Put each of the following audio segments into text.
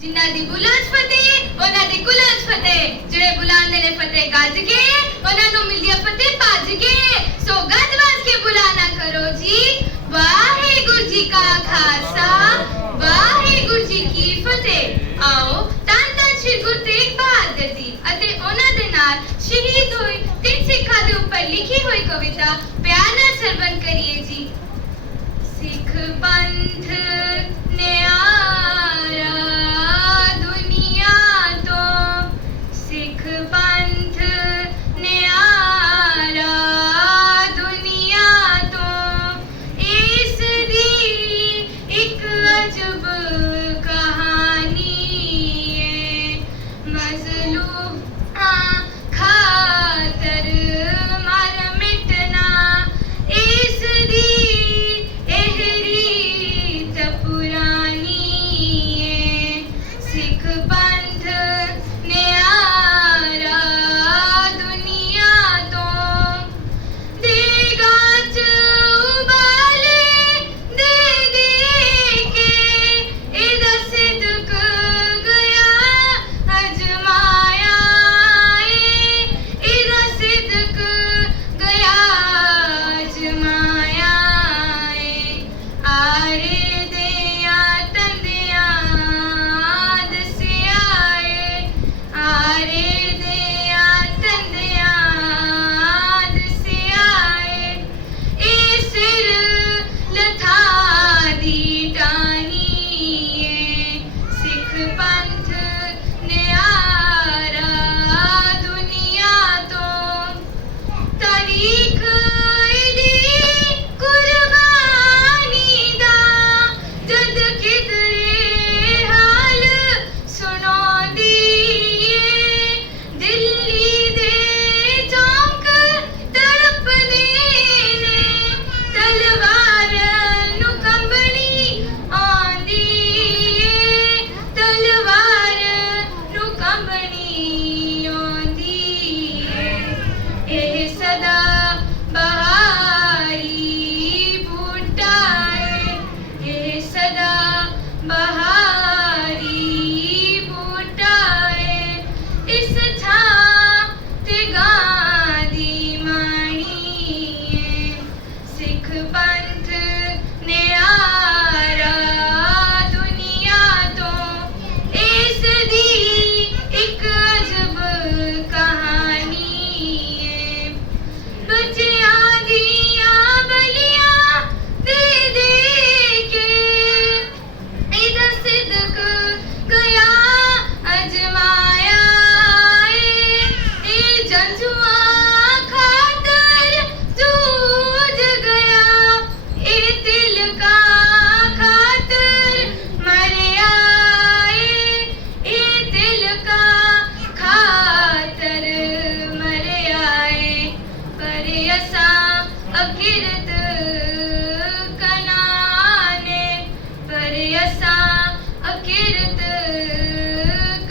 ਜਿਨ੍ਹਾਂ ਦੀ ਬੁਲੰਦ ਫਤਿਹ, ਉਹਨਾਂ ਦੀ ਕੁਲੰਦ ਫਤਿਹ। ਜਿਹੜੇ ਬੁਲਾਉਂਦੇ ਨੇ ਫਤਿਹ ਗੱਜ ਕੇ, ਉਹਨਾਂ ਨੂੰ ਮਿਲਦੀ ਹੈ ਫਤਿਹ ਭੱਜ ਕੇ। ਸੋ ਗੱਜ ਵੱਜ ਕੇ ਬੁਲਾਣਾ ਕਰੋ ਜੀ। ਵਾਹਿਗੁਰੂ ਜੀ ਕਾ ਖਾਲਸਾ, ਵਾਹਿਗੁਰੂ ਜੀ ਕੀ ਫਤਿਹ। ਆਓ ਤਨ ਤਨ ਸ਼੍ਰੀ ਗੁਰੂ ਤੇਗ ਬਹਾਦਰ ਜੀ ਅਤੇ ਉਹਨਾਂ ਦੇ ਨਾਲ ਸ਼ਹੀਦ ਹੋਏ ਤਿੰਨ ਸਿੱਖਾਂ ਦੇ ਉੱਪਰ ਲਿਖੀ ਹੋਈ ਕਵਿਤਾ, ਪਿਆਰ ਨਾਲ ਸਰਵਨ ਕਰੀਏ ਜੀ। ਸਿੱਖ ਪੰਥ ਨੇ यह सदा बहारी बूटाए। यह सदा बहारी बूटाए। इस छात गादी मानिए। सिख पाए ते असां अकिरत कनाने। पर असां अकिरत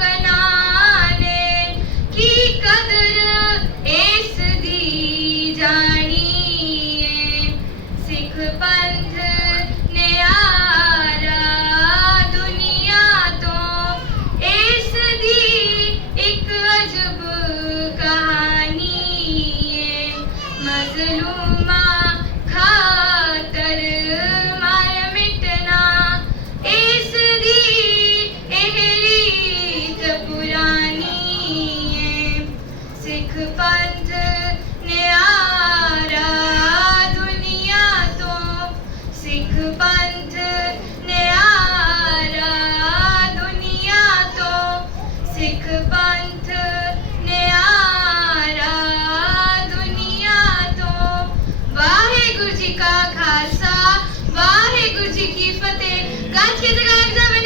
कनाने। की कदर एस दी जानिए। सिख पंथ ने दुनिया तो एस अजब कहानी। desejo ਵਾਹਿਗੁਰੂ ਜੀ ਕਾ ਖਾਲਸਾ ਵਾਹਿਗੁਰੂ ਜੀ ਕੀ ਫਤਿਹ। ਗੱਜ ਕੇ ਜਗਾਇਆ ਜਾਵੇ